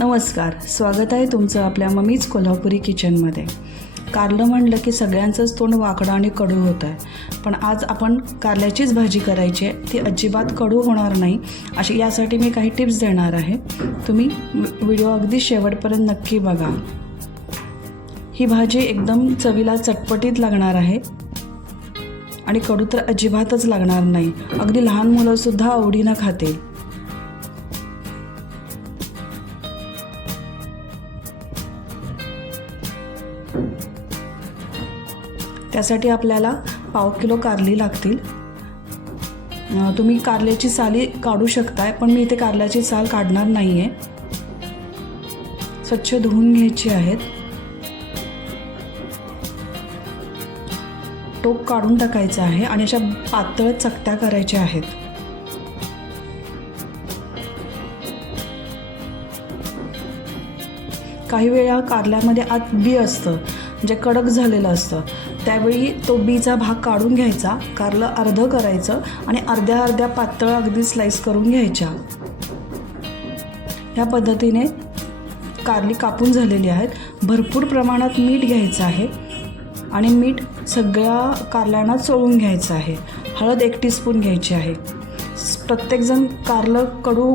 नमस्कार, स्वागत आहे तुमचं आपल्या मम्मीज कोल्हापुरी किचनमध्ये। कारलं म्हणलं की सगळ्यांचंच तोंड वाकडं आणि कडू होतं आहे, पण आज आपण कारल्याचीच भाजी करायची आहे। ती अजिबात कडू होणार नाही अशी यासाठी मी काही टिप्स देणार आहे। तुम्ही व्हिडिओ अगदी शेवटपर्यंत नक्की बघा। ही भाजी एकदम चवीला चटपटीत लागणार आहे आणि कडू तर अजिबातच लागणार नाही। अगदी लहान मुलंसुद्धा आवडीनं खातील। त्यासाठी आपल्याला पाव किलो कारली लागतील। तुम्ही कारल्याची साली काढू शकताय, पण मी इथे कारल्याची साल काढणार नाही आहे। स्वच्छ धुवून घ्यायची आहेत। टोक काढून टाकायचं आहे आणि अशा पातळ चकत्या करायच्या आहेत। काही वेळा कारल्यामध्ये आत बी असतं, जे कडक झालेलं असतं, त्यावेळी तो बीचा भाग काढून घ्यायचा, कारलं अर्धं करायचं आणि अर्ध्या अर्ध्या पातळ अगदी स्लाइस करून घ्यायच्या। ह्या पद्धतीने कारली कापून झालेली आहेत। भरपूर प्रमाणात मीठ घ्यायचं आहे आणि मीठ सगळ्या कारल्यांना चोळून घ्यायचं आहे। हळद 1 टीस्पून घ्यायची आहे। प्रत्येकजण कारलं कडू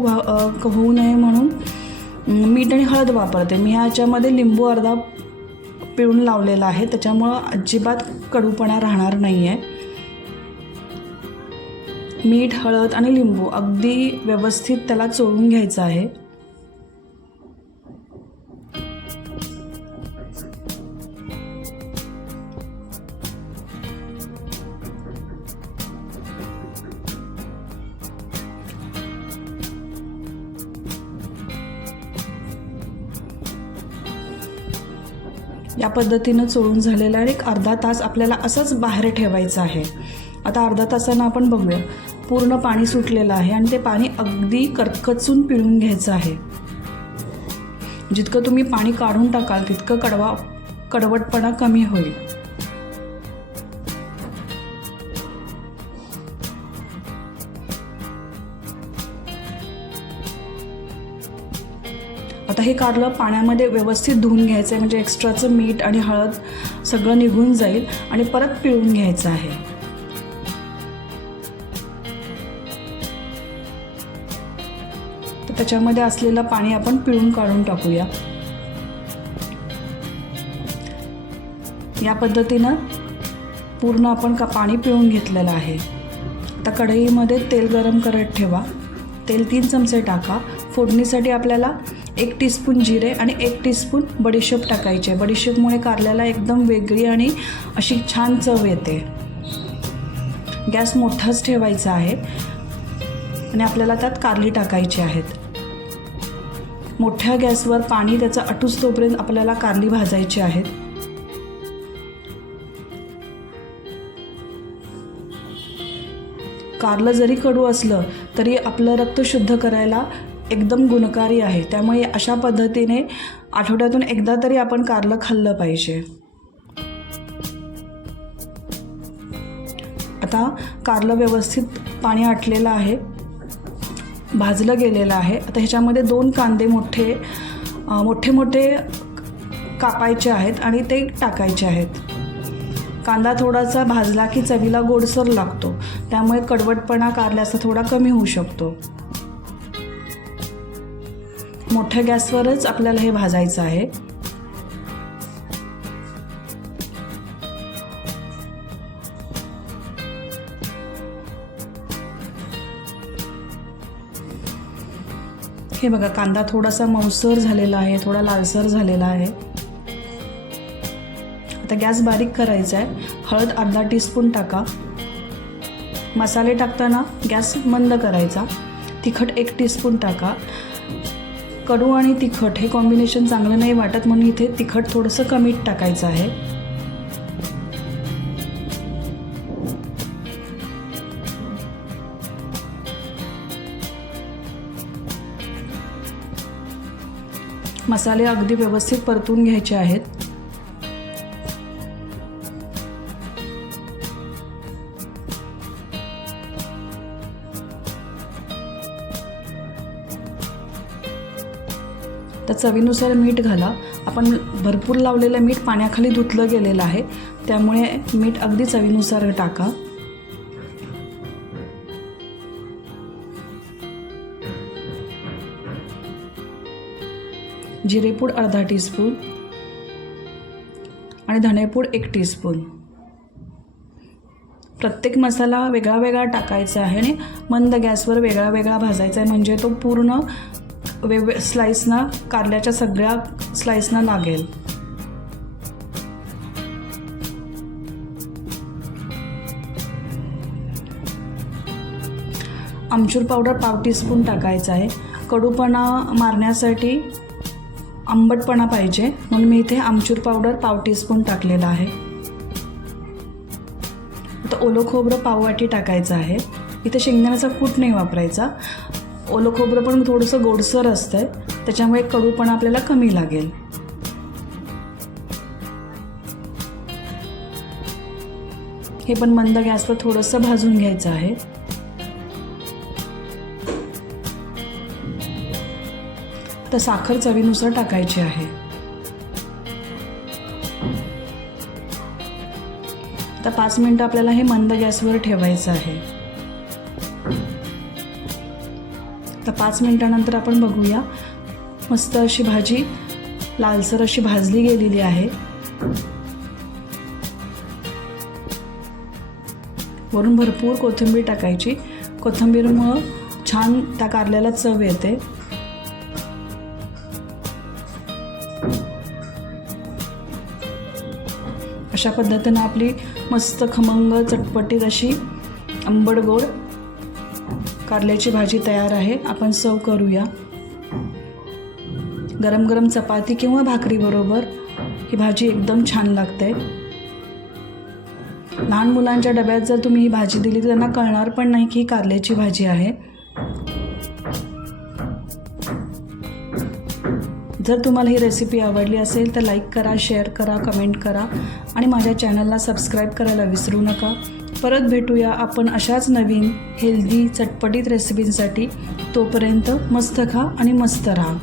होऊ नये म्हणून मीठ आणि हळद वापरते। मी ह्याच्यामध्ये लिंबू अर्धा पिळून लावलेला आहे, त्याच्यामुळं अजिबात कडूपणा राहणार नाही आहे। मीठ, हळद आणि लिंबू अगदी व्यवस्थित त्याला चोळून घ्यायचं आहे। या पद्धतीनं चोळून झालेला एक अर्धा तास आपल्याला असंच बाहेर ठेवायचं आहे। आता अर्धा तासानं आपण बघूया। पूर्ण पाणी सुटलेलं आहे आणि ते पाणी अगदी कर्कचून पिळून घ्यायचं आहे। जितकं तुम्ही पाणी काढून टाकाल तितकं कडवटपणा कमी होईल। आता हे कारलं पाण्यामध्ये व्यवस्थित धुवून घ्यायचं आहे, म्हणजे एक्स्ट्राचं मीठ आणि हळद सगळं निघून जाईल आणि परत पिळून घ्यायचं आहे। तर त्याच्यामध्ये असलेलं पाणी आपण पिळून काढून टाकूया। या पद्धतीनं पूर्ण आपण पाणी पिळून घेतलेलं आहे। आता कढईमध्ये तेल गरम करत ठेवा। तेल 3 चमचे टाका। फोडणीसाठी आपल्याला 1 टीस्पून जिरे आणि 1 टीस्पून बडीशेप टाकायचे। बडीशेपमुळे कारल्याला एकदम वेगळी आणि अशी छान चव येते। गॅस मोठाच ठेवायचा आहे आणि आपल्याला त्यात कारली टाकायची आहेत। मोठ्या गॅसवर पाणी त्याचं अटूस तोपर्यंत आपल्याला कारली भाजायची आहेत। कारलं जरी कडू असलं तरी आपलं रक्त शुद्ध करायला एकदम गुणकारी आहे, त्यामुळे अशा पद्धतीने आठवड्यातून एकदा तरी आपण कारलं खाल्लं पाहिजे। आता कारलं व्यवस्थित पाणी आटलेलं आहे, भाजलं गेलेलं आहे। आता ह्याच्यामध्ये 2 कांदे मोठे कापायचे आहेत आणि ते टाकायचे आहेत। कांदा थोडासा भाजला की चवीला गोडसर लागतो, त्यामुळे कडवटपणा कारल्याचा थोडा कमी होऊ शकतो। मोठ्या गॅसवरच आपल्याला हे भाजायचं आहे। हे बघा, कांदा थोडासा मऊसर झालेला आहे, थोडा लालसर झालेला आहे। आता गॅस बारीक करायचा आहे। हळद अर्धा टीस्पून टाका। मसाले टाकताना गॅस मंद करायचा। तिखट 1 टीस्पून टाका। कडू आणि तिखट हे कॉम्बिनेशन चांगलं नाही वाटत, म्हणून इथे तिखट थोडंसं कमी टाकायचं आहे। मसाले अगदी व्यवस्थित परतून घ्यायचे आहेत। तर चवीनुसार मीठ घाला. आपण भरपूर लावलेलं मीठ पाण्याखाली धुतलं गेलेलं आहे, त्यामुळे मीठ अगदी चवीनुसार टाका. जिरेपूड अर्धा टीस्पून आणि धनेपूड 1 टीस्पून. प्रत्येक मसाला वेगळा वेगळा टाकायचा आहे आणि मंद गॅसवर वेगळा वेगळा भाजायचा आहे, म्हणजे तो पूर्ण स्लाइसना, कारल्याच्या सगळ्या स्लाइसना लागेल. आमचूर पावडर पाव टीस्पून टाकायचा आहे. कडूपणा मारण्यासाठी आंबटपणा पाहिजे म्हणून मी इथे आमचूर पावडर पाव टीस्पून टाकलेला आहे. आता ओलं खोबरं पाववाटी टाकायचं आहे. इथे शेंगदाण्याचा कूट नाही वापरायचा. ओलं खोबरं पण थोडंसं गोडसर असतं, त्याच्यामुळे कडूपणा आपल्याला कमी लागेल. हे पण मंद गॅसवर थोडंसं भाजून घ्यायचं आहे. तर साखर चवीनुसार टाकायची आहे. आता 5 मिनिटं आपल्याला हे मंद गॅसवर ठेवायचं आहे. तर 5 मिनिटानंतर आपण बघूया. मस्त अशी भाजी लालसर अशी भाजली गेलेली आहे. वरून भरपूर कोथिंबीर टाकायची. कोथिंबीरमुळं छान त्या कारल्याला चव येते. अशा पद्धतीनं आपली मस्त खमंग चटपटीत अशी आंबट गोड कारल्याची भाजी तयार आहे. आपण सर्व करूया. गरम गरम चपाती किंवा भाकरीबरोबर ही भाजी एकदम छान लागते. लहान मुलांच्या डब्यात जर तुम्ही ही भाजी दिली तर त्यांना कळणार पण नाही की ही कारल्याची भाजी आहे. जर तुम्हाला ही रेसिपी आवडली असेल तर लाईक करा, शेअर करा, कमेंट करा आणि माझ्या चॅनलला सबस्क्राईब करायला विसरू नका. परत भेटूया आपण अशाच नवीन हेल्दी चटपटीत रेसिपींसाठी. तोपर्यंत मस्त खा आणि मस्त राहा.